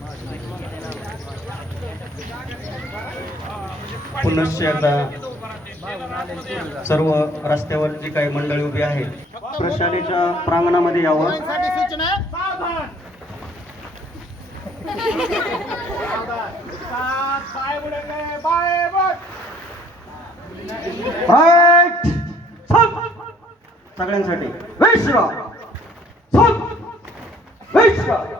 सर्व सर्व जी काही मंडळी उभी आहे प्रशालेच्या प्रांगणामध्ये यावं सगळ्यांसाठी विश्वास